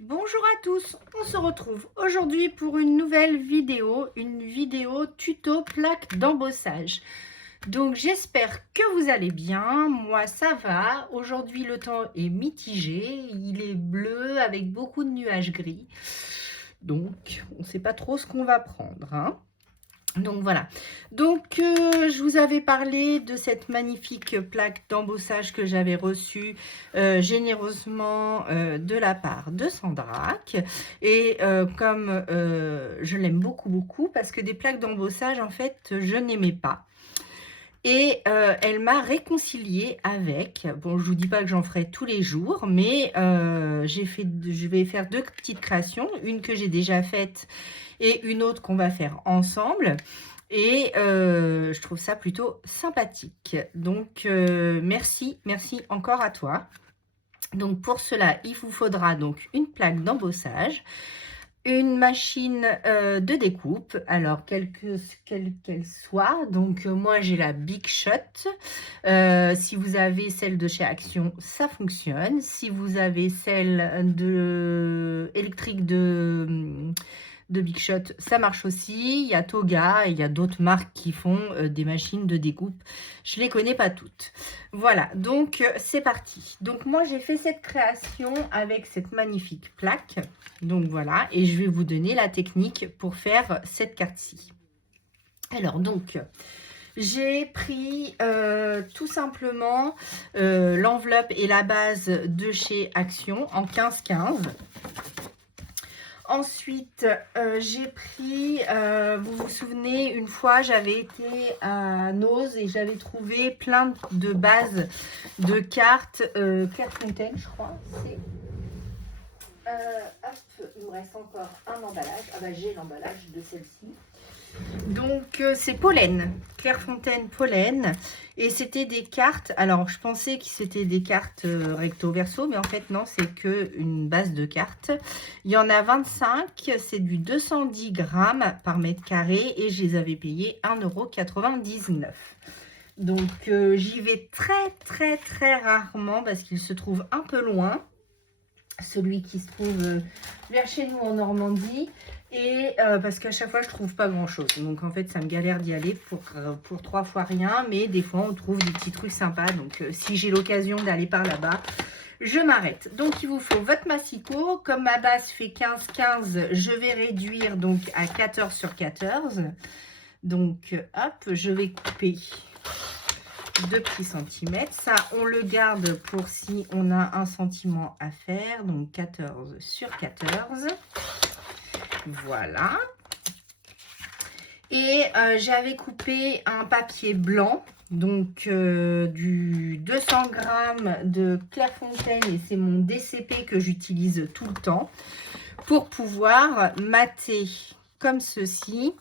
Bonjour à tous, on se retrouve aujourd'hui pour une nouvelle vidéo, une vidéo tuto plaque d'embossage. Donc j'espère que vous allez bien, moi ça va. Aujourd'hui le temps est mitigé, il est bleu avec beaucoup de nuages gris. Donc on ne sait pas trop ce qu'on va prendre, hein. Donc voilà, donc je vous avais parlé de cette magnifique plaque d'embossage que j'avais reçue généreusement de la part de Sandrac. Et comme je l'aime beaucoup, parce que des plaques d'embossage, en fait, je n'aimais pas. Et elle m'a réconciliée avec. Bon, je vous dis pas que j'en ferai tous les jours, mais je vais faire deux petites créations, une que j'ai déjà faite et une autre qu'on va faire ensemble. Et je trouve ça plutôt sympathique. Donc merci encore à toi. Donc pour cela, il vous faudra donc une plaque d'embossage, une machine de découpe, alors quelle qu'elle soit. Donc moi j'ai la Big Shot. Si vous avez celle de chez Action, ça fonctionne. Si vous avez celle de électrique de Big Shot, ça marche aussi. Il y a Toga et il y a d'autres marques qui font des machines de découpe. Je les connais pas toutes. Voilà, donc c'est parti. Donc moi j'ai fait cette création avec cette magnifique plaque. Donc voilà, et je vais vous donner la technique pour faire cette carte-ci. Alors donc, j'ai pris tout simplement l'enveloppe et la base de chez Action en 15-15. Ensuite, j'ai pris, vous vous souvenez, une fois, j'avais été à Nose et j'avais trouvé plein de bases de cartes Clairefontaine, je crois. Hop, il me reste encore un emballage. Ah bah j'ai l'emballage de celle-ci. Donc c'est Pollen, Clairefontaine Pollen, et c'était des cartes. Alors je pensais que c'était des cartes recto verso, mais en fait non, c'est que une base de cartes. Il y en a 25, c'est du 210 grammes par mètre carré et je les avais payés 1,99 €. Donc j'y vais très rarement parce qu'il se trouve un peu loin, celui qui se trouve vers chez nous en Normandie. Et parce qu'à chaque fois je trouve pas grand chose, donc en fait ça me galère d'y aller pour 3 fois rien, mais des fois on trouve des petits trucs sympas. Donc si j'ai l'occasion d'aller par là-bas, je m'arrête. Donc il vous faut votre massicot. Comme ma base fait 15-15, je vais réduire donc à 14 sur 14. Donc hop, je vais couper 2 petits centimètres. Ça on le garde pour si on a un sentiment à faire. Donc 14 sur 14. Voilà. Et j'avais coupé un papier blanc, donc du 200 grammes de Clairefontaine, et c'est mon DCP que j'utilise tout le temps, pour pouvoir mater comme ceci,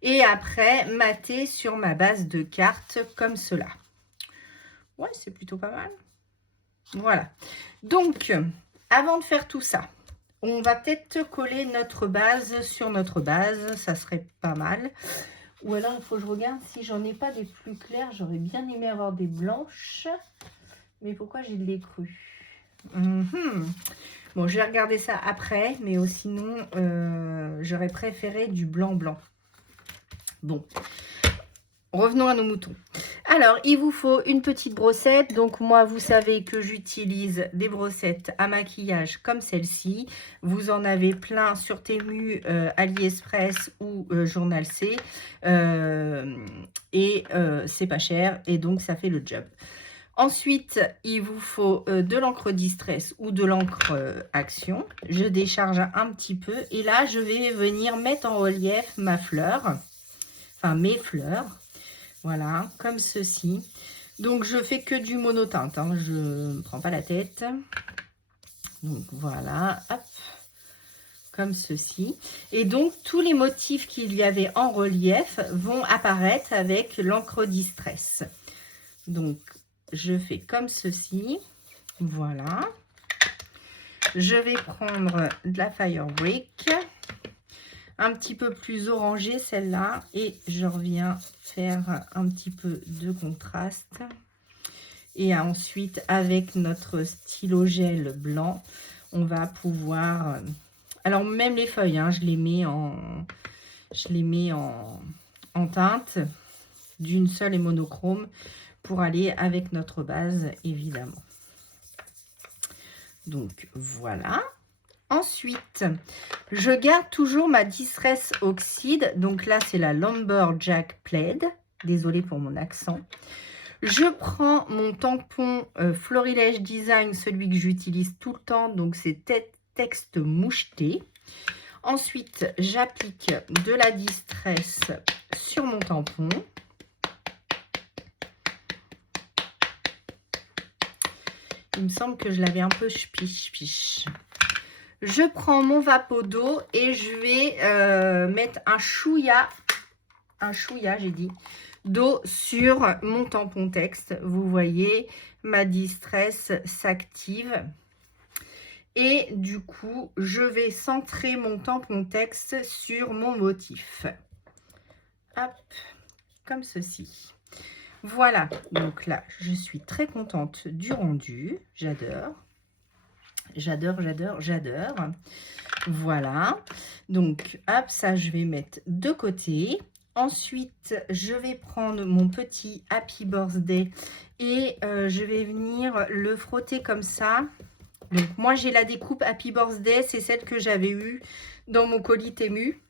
et après mater sur ma base de cartes comme cela. Ouais, c'est plutôt pas mal. Voilà. Donc, avant de faire tout ça, on va peut-être coller notre base sur notre base, ça serait pas mal. Ou alors il faut que je regarde si j'en ai pas des plus clairs. J'aurais bien aimé avoir des blanches. Mais pourquoi j'ai de l'écru? Bon, je vais regarder ça après, mais sinon j'aurais préféré du blanc. Bon, revenons à nos moutons. Alors, il vous faut une petite brossette. Donc, moi, vous savez que j'utilise des brossettes à maquillage comme celle-ci. Vous en avez plein sur Temu, AliExpress ou Journal C. C'est pas cher et donc ça fait le job. Ensuite, il vous faut de l'encre Distress ou de l'encre Action. Je décharge un petit peu et là, je vais venir mettre en relief ma fleur, enfin mes fleurs. Voilà, comme ceci. Donc, je fais que du monoteinte, hein, je ne prends pas la tête. Donc, voilà, hop, comme ceci. Et donc, tous les motifs qu'il y avait en relief vont apparaître avec l'encre Distress. Donc, je fais comme ceci. Voilà. Je vais prendre de la Firebrick. Un petit peu plus orangé celle-là, et je reviens faire un petit peu de contraste. Et ensuite avec notre stylo gel blanc, on va pouvoir... alors, même les feuilles, hein, je les mets en teinte d'une seule et monochrome pour aller avec notre base, évidemment. Donc, voilà. Ensuite, je garde toujours ma Distress Oxide. Donc là, c'est la Lumberjack Plaid. Désolée pour mon accent. Je prends mon tampon Florilège Design, celui que j'utilise tout le temps. Donc, c'est texte moucheté. Ensuite, j'applique de la Distress sur mon tampon. Il me semble que je l'avais un peu spiche. Je prends mon vapeau d'eau et je vais mettre un chouïa, j'ai dit, d'eau sur mon tampon texte. Vous voyez, ma Distress s'active. Et du coup, je vais centrer mon tampon texte sur mon motif. Hop, comme ceci. Voilà, donc là, je suis très contente du rendu. J'adore. J'adore. Voilà. Donc, hop, ça, je vais mettre de côté. Ensuite, je vais prendre mon petit Happy Birthday et je vais venir le frotter comme ça. Donc, moi, j'ai la découpe Happy Birthday. C'est celle que j'avais eue dans mon colis Temu.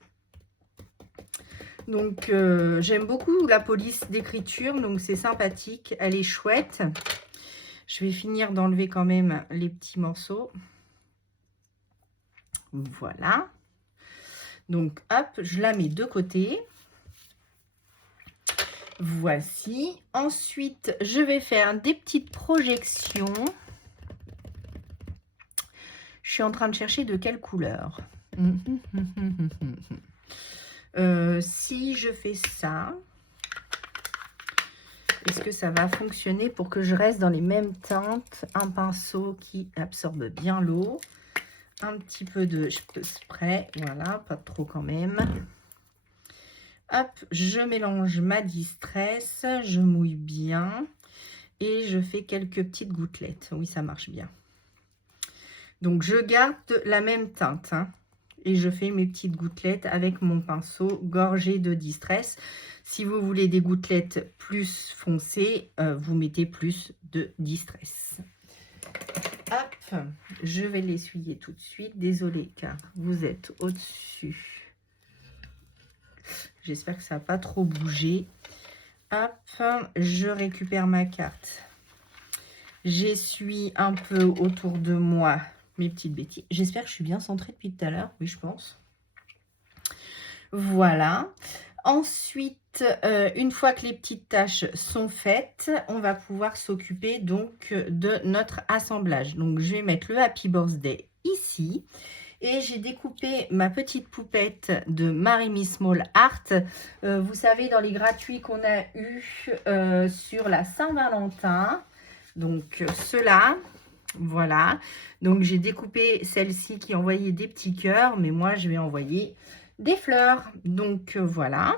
Donc, j'aime beaucoup la police d'écriture. Donc, c'est sympathique. Elle est chouette. Je vais finir d'enlever quand même les petits morceaux. Voilà. Donc, hop, je la mets de côté. Voici. Ensuite, je vais faire des petites projections. Je suis en train de chercher de quelle couleur. Si je fais ça, est-ce que ça va fonctionner pour que je reste dans les mêmes teintes? Un pinceau qui absorbe bien l'eau. Un petit peu de spray. Voilà, pas trop quand même. Hop, je mélange ma Distress. Je mouille bien. Et je fais quelques petites gouttelettes. Oui, ça marche bien. Donc, je garde la même teinte. Hein, et je fais mes petites gouttelettes avec mon pinceau gorgé de Distress. Si vous voulez des gouttelettes plus foncées, vous mettez plus de Distress. Hop, je vais l'essuyer tout de suite. Désolée, car vous êtes au-dessus. J'espère que ça n'a pas trop bougé. Hop, je récupère ma carte. J'essuie un peu autour de moi mes petites bêtises. J'espère que je suis bien centrée depuis tout à l'heure. Oui, je pense. Voilà. Ensuite, une fois que les petites tâches sont faites, on va pouvoir s'occuper donc de notre assemblage. Donc, je vais mettre le Happy Birthday ici. Et j'ai découpé ma petite poupette de Marimi Small Art. Vous savez, dans les gratuits qu'on a eu sur la Saint-Valentin. Donc, ceux-là. Voilà. Donc, j'ai découpé celle-ci qui envoyait des petits cœurs. Mais moi, je vais envoyer des fleurs. Donc, voilà.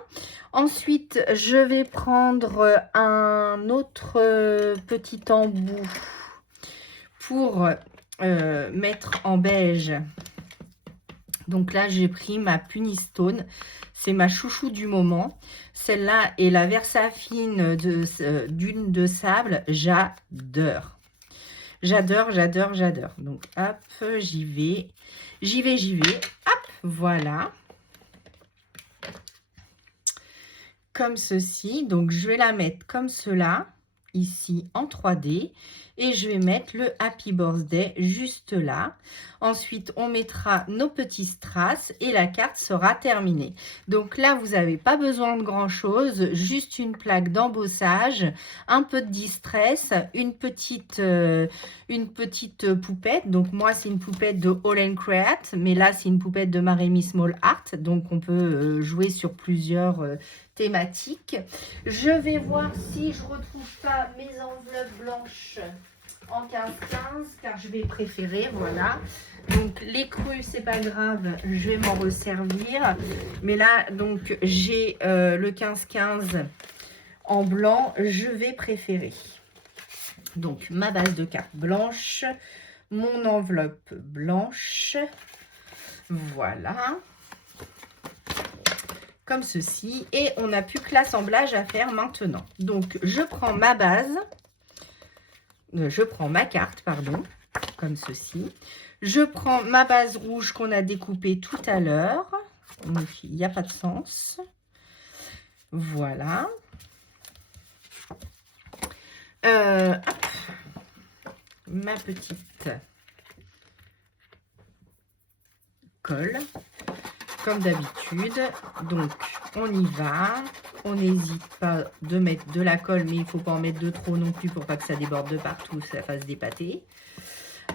Ensuite, je vais prendre un autre petit embout pour mettre en beige. Donc là, j'ai pris ma Punistone. C'est ma chouchou du moment. Celle-là est la Versafine Dune de Sable. J'adore. J'adore. Donc, hop, j'y vais. Hop, voilà. Comme ceci. Donc, je vais la mettre comme cela, ici en 3D. Et je vais mettre le Happy Birthday juste là. Ensuite, on mettra nos petits strass et la carte sera terminée. Donc là, vous n'avez pas besoin de grand-chose. Juste une plaque d'embossage, un peu de Distress, une petite poupette. Donc moi, c'est une poupette de All & Create. Mais là, c'est une poupette de Marimi Small Art. Donc on peut jouer sur plusieurs thématiques. Je vais voir si je retrouve pas mes enveloppes blanches en 15-15 car je vais préférer, voilà. Donc les crus, c'est pas grave, je vais m'en resservir. Mais là, donc j'ai le 15-15 en blanc, je vais préférer. Donc ma base de cartes blanche, mon enveloppe blanche. Voilà. Comme ceci. Et on n'a plus que l'assemblage à faire maintenant. Donc, je prends ma base. Je prends ma carte, pardon. Comme ceci. Je prends ma base rouge qu'on a découpée tout à l'heure. Il n'y a pas de sens. Voilà. Hop. Ma petite colle. Comme d'habitude. Donc, on y va. On n'hésite pas de mettre de la colle, mais il ne faut pas en mettre de trop non plus pour pas que ça déborde de partout, ça fasse des pâtés.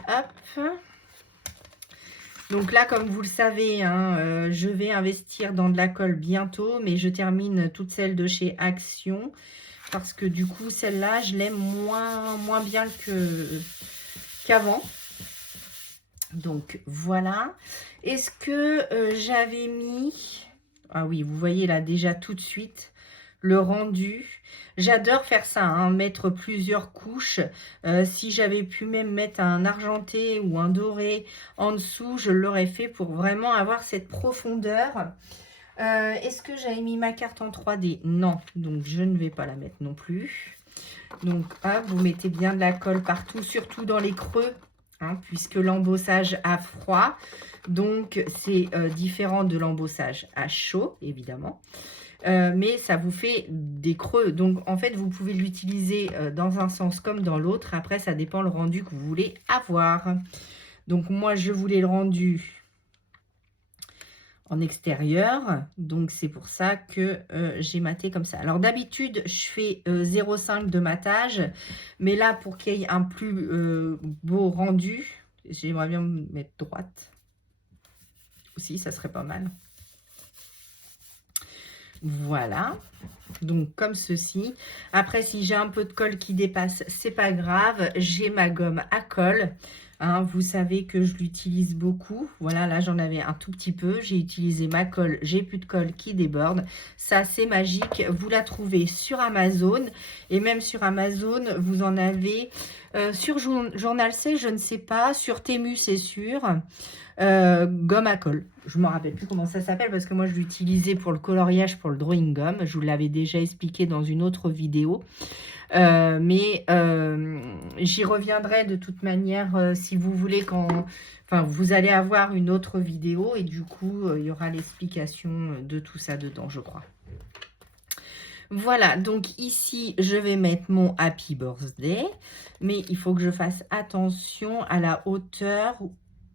Hop. Donc là, comme vous le savez, hein, je vais investir dans de la colle bientôt, mais je termine toutes celles de chez Action parce que du coup, celle-là, je l'aime moins bien qu'avant. Donc voilà. Est-ce que j'avais mis... Ah oui, vous voyez là déjà tout de suite le rendu. J'adore faire ça, hein, mettre plusieurs couches. Si j'avais pu même mettre un argenté ou un doré en dessous, je l'aurais fait pour vraiment avoir cette profondeur. Est-ce que j'avais mis ma carte en 3D? Non, donc je ne vais pas la mettre non plus. Donc hop, vous mettez bien de la colle partout, surtout dans les creux. Hein, puisque l'embossage à froid, donc c'est différent de l'embossage à chaud, évidemment. Mais ça vous fait des creux. Donc, en fait, vous pouvez l'utiliser dans un sens comme dans l'autre. Après, ça dépend le rendu que vous voulez avoir. Donc, moi, je voulais le rendu en extérieur. Donc, c'est pour ça que j'ai maté comme ça. Alors, d'habitude, je fais 0,5 de matage. Mais là, pour qu'il y ait un plus beau rendu, j'aimerais bien me mettre droite. Aussi, ça serait pas mal. Voilà. Donc, comme ceci. Après, si j'ai un peu de colle qui dépasse, c'est pas grave. J'ai ma gomme à colle. Hein, vous savez que je l'utilise beaucoup. Voilà, là, j'en avais un tout petit peu. J'ai utilisé ma colle. J'ai plus de colle qui déborde. Ça, c'est magique. Vous la trouvez sur Amazon. Et même sur Amazon, vous en avez sur Journal C, je ne sais pas. Sur Temu, c'est sûr. Gomme à colle. Je ne me rappelle plus comment ça s'appelle parce que moi, je l'utilisais pour le coloriage, pour le drawing gum. Je vous l'avais déjà expliqué dans une autre vidéo. Mais j'y reviendrai de toute manière si vous voulez enfin, vous allez avoir une autre vidéo et du coup, il y aura l'explication de tout ça dedans, je crois. Voilà, donc ici, je vais mettre mon Happy Birthday, mais il faut que je fasse attention à la hauteur.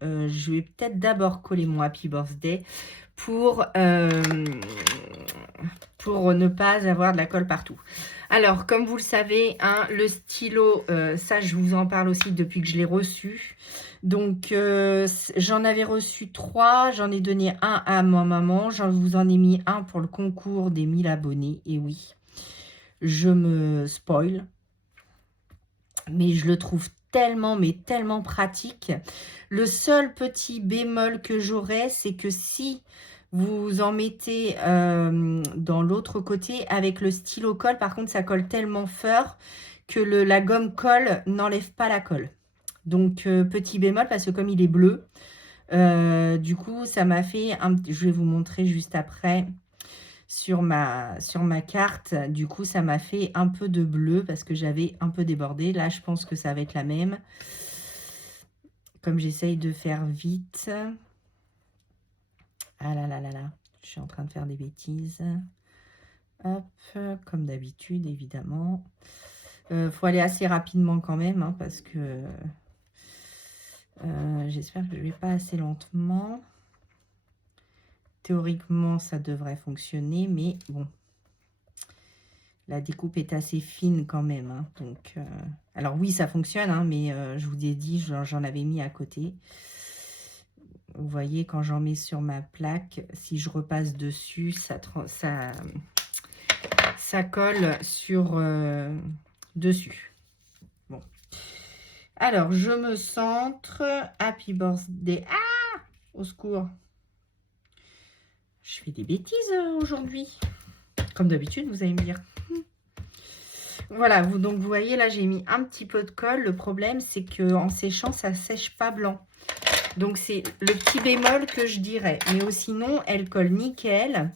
Je vais peut-être d'abord coller mon Happy Birthday pour ne pas avoir de la colle partout. Alors, comme vous le savez, hein, le stylo, ça, je vous en parle aussi depuis que je l'ai reçu. Donc, j'en avais reçu 3. J'en ai donné un à ma maman. Je vous en ai mis un pour le concours des 1000 abonnés. Et oui, je me spoil. Mais je le trouve tellement, mais tellement pratique. Le seul petit bémol que j'aurais, c'est que si vous en mettez dans l'autre côté avec le stylo colle, par contre, ça colle tellement fort que la gomme colle n'enlève pas la colle. Donc, petit bémol, parce que comme il est bleu, du coup, ça m'a fait je vais vous montrer juste après sur ma carte. Du coup, ça m'a fait un peu de bleu parce que j'avais un peu débordé. Là, je pense que ça va être la même. Comme j'essaye de faire vite. Ah là là là là, je suis en train de faire des bêtises. Hop, comme d'habitude, évidemment. Faut aller assez rapidement quand même, hein, parce que j'espère que je ne vais pas assez lentement. Théoriquement, ça devrait fonctionner, mais bon. La découpe est assez fine quand même. Hein, donc, alors oui, ça fonctionne, hein, mais je vous ai dit, j'en avais mis à côté. Vous voyez, quand j'en mets sur ma plaque, si je repasse dessus, ça colle sur dessus. Bon. Alors, je me centre. Happy birthday. Ah! Au secours. Je fais des bêtises aujourd'hui. Comme d'habitude, vous allez me dire. Voilà, donc vous voyez là, j'ai mis un petit peu de colle. Le problème, c'est qu'en séchant, ça sèche pas blanc. Donc, c'est le petit bémol que je dirais. Mais sinon, elle colle nickel.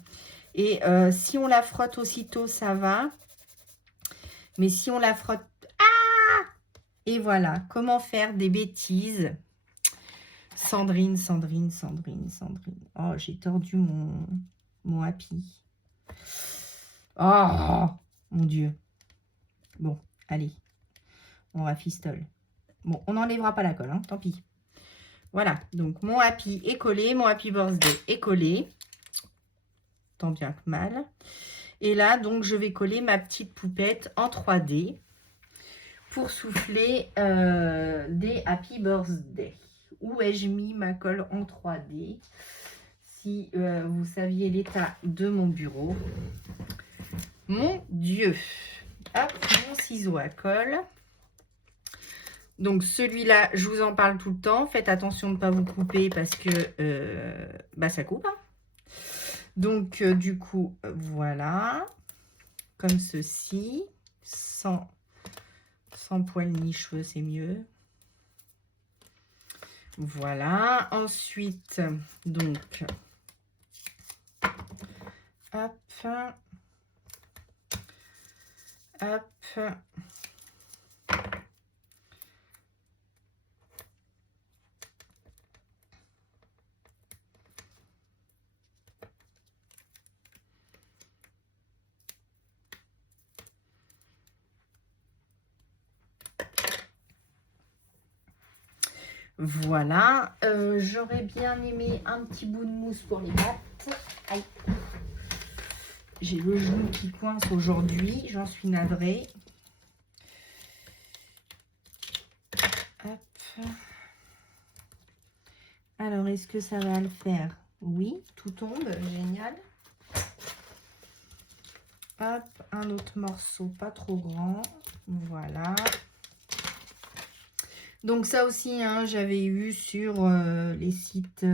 Et si on la frotte aussitôt, ça va. Mais si on la frotte... Ah! Et voilà, comment faire des bêtises. Sandrine, Sandrine, Sandrine, Sandrine. Oh, j'ai tordu mon happy. Oh, mon Dieu. Bon, allez. On rafistole. Bon, on n'enlèvera pas la colle, hein, tant pis. Voilà, donc mon happy est collé, mon happy birthday est collé. Tant bien que mal. Et là, donc, je vais coller ma petite poupette en 3D pour souffler des happy birthday. Où ai-je mis ma colle en 3D? Si vous saviez l'état de mon bureau. Mon Dieu. Hop, mon ciseau à colle. Donc, celui-là, je vous en parle tout le temps. Faites attention de ne pas vous couper parce que ça coupe. Hein. Donc, du coup, voilà. Comme ceci. Sans poils ni cheveux, c'est mieux. Voilà. Ensuite, donc, hop. Hop. Voilà, j'aurais bien aimé un petit bout de mousse pour les pattes. Aïe. J'ai le genou qui coince aujourd'hui, j'en suis navrée. Hop. Alors, est-ce que ça va le faire? Oui, tout tombe, génial. Hop, un autre morceau pas trop grand. Voilà. Donc ça aussi, hein, j'avais eu sur les sites,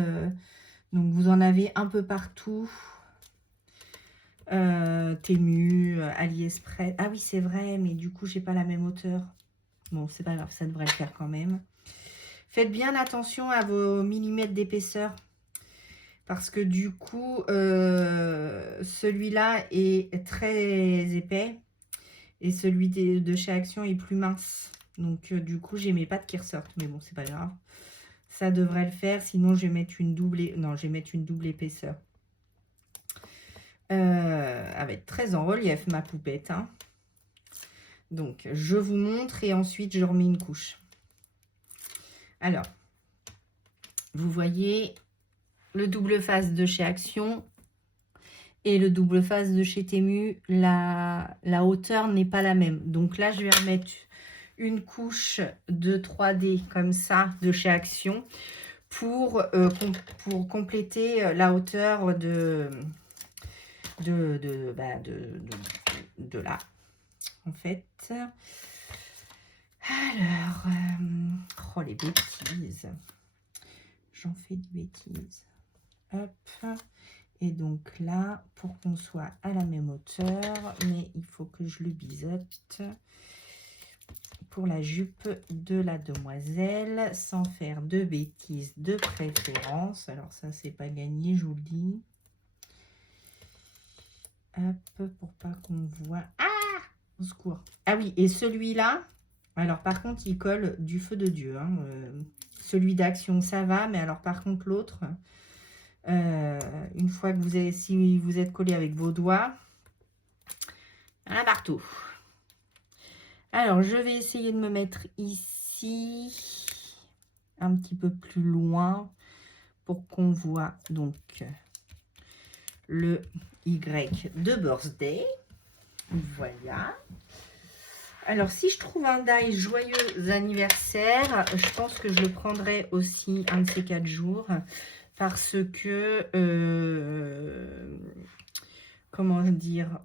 donc vous en avez un peu partout. Temu, AliExpress. Ah oui, c'est vrai, mais du coup, j'ai pas la même hauteur. Bon, c'est pas grave, ça devrait le faire quand même. Faites bien attention à vos millimètres d'épaisseur. Parce que du coup, celui-là est très épais. Et celui de chez Action est plus mince. Donc, du coup, j'ai mes pattes qui ressortent. Mais bon, c'est pas grave. Ça devrait le faire. Sinon, je vais mettre une double... Non, je vais mettre une double épaisseur. Elle va être très en relief, ma poupette. Hein. Donc, je vous montre et ensuite, je remets une couche. Alors, vous voyez le double face de chez Action et le double face de chez Temu. La hauteur n'est pas la même. Donc là, je vais remettre une couche de 3D comme ça de chez Action pour compléter la hauteur de là, en fait. Alors, oh les bêtises, j'en fais des bêtises. Hop, et donc là, pour qu'on soit à la même hauteur, mais il faut que je le biseaute pour la jupe de la demoiselle, sans faire de bêtises de préférence. Alors ça, c'est pas gagné, je vous le dis. Hop, pour pas qu'on voit... Ah! Au secours. Ah oui, et celui-là, alors par contre, il colle du feu de Dieu. Hein. Celui d'Action, ça va, mais alors par contre, l'autre, une fois que vous avez, si vous êtes collé avec vos doigts, un partout. Alors, je vais essayer de me mettre ici, un petit peu plus loin, pour qu'on voit donc le Y de birthday. Voilà. Alors, si je trouve un die joyeux anniversaire, je pense que je le prendrai aussi un de ces 4 jours. Parce que, comment dire,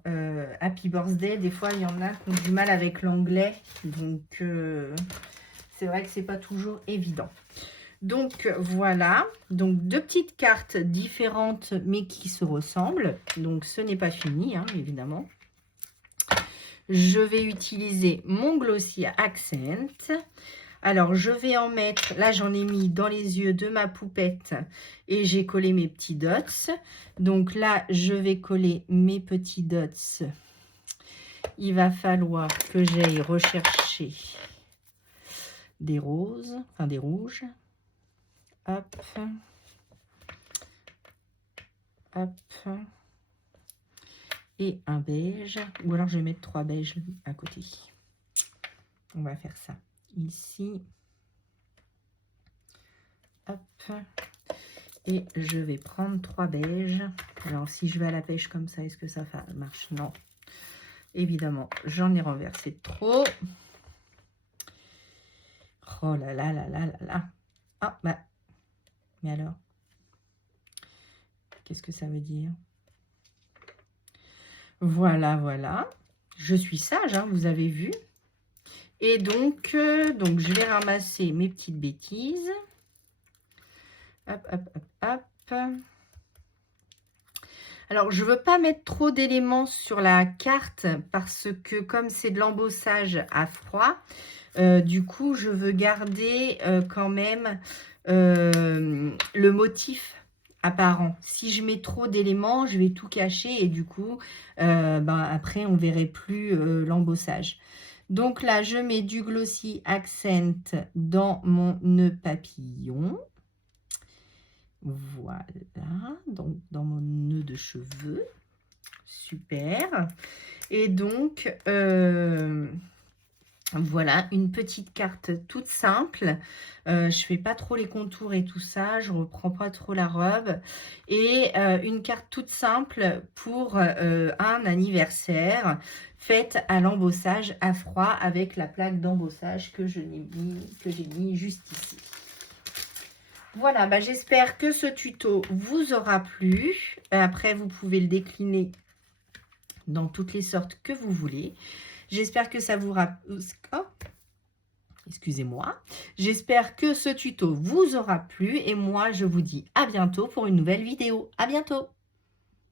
Happy Birthday, des fois, il y en a qui ont du mal avec l'anglais. Donc, c'est vrai que c'est pas toujours évident. Donc, voilà. Donc, 2 petites cartes différentes, mais qui se ressemblent. Donc, ce n'est pas fini, hein, évidemment. je vais utiliser mon Glossy Accent. Alors, je vais en mettre, là j'en ai mis dans les yeux de ma poupette et j'ai collé mes petits dots. Donc là, je vais coller mes petits dots. Il va falloir que j'aille rechercher des roses, enfin des rouges. Hop. Hop. Et un beige. Ou alors je vais mettre 3 beiges à côté. On va faire ça. Ici. Hop. Et je vais prendre 3 beiges. Alors, si je vais à la pêche comme ça, est-ce que ça marche? Non. Évidemment, j'en ai renversé trop. Oh là là là là là là. Ah, bah. Mais alors? Qu'est-ce que ça veut dire? Voilà, voilà. Je suis sage, hein, vous avez vu. Et donc je vais ramasser mes petites bêtises. Hop, hop, hop, hop. Alors, je ne veux pas mettre trop d'éléments sur la carte parce que comme c'est de l'embossage à froid, du coup, je veux garder quand même le motif apparent. Si je mets trop d'éléments, je vais tout cacher et du coup, après, on ne verrait plus l'embossage. Donc là, je mets du Glossy Accent dans mon nœud papillon. Voilà, donc dans mon nœud de cheveux. Super. Et donc, voilà, une petite carte toute simple. Je fais pas trop les contours et tout ça. Je reprends pas trop la robe. Et une carte toute simple pour un anniversaire faite à l'embossage à froid avec la plaque d'embossage que j'ai mis juste ici. Voilà, bah, j'espère que ce tuto vous aura plu. Après, vous pouvez le décliner dans toutes les sortes que vous voulez. J'espère que ça vous excusez-moi. J'espère que ce tuto vous aura plu et moi, je vous dis à bientôt pour une nouvelle vidéo. À bientôt!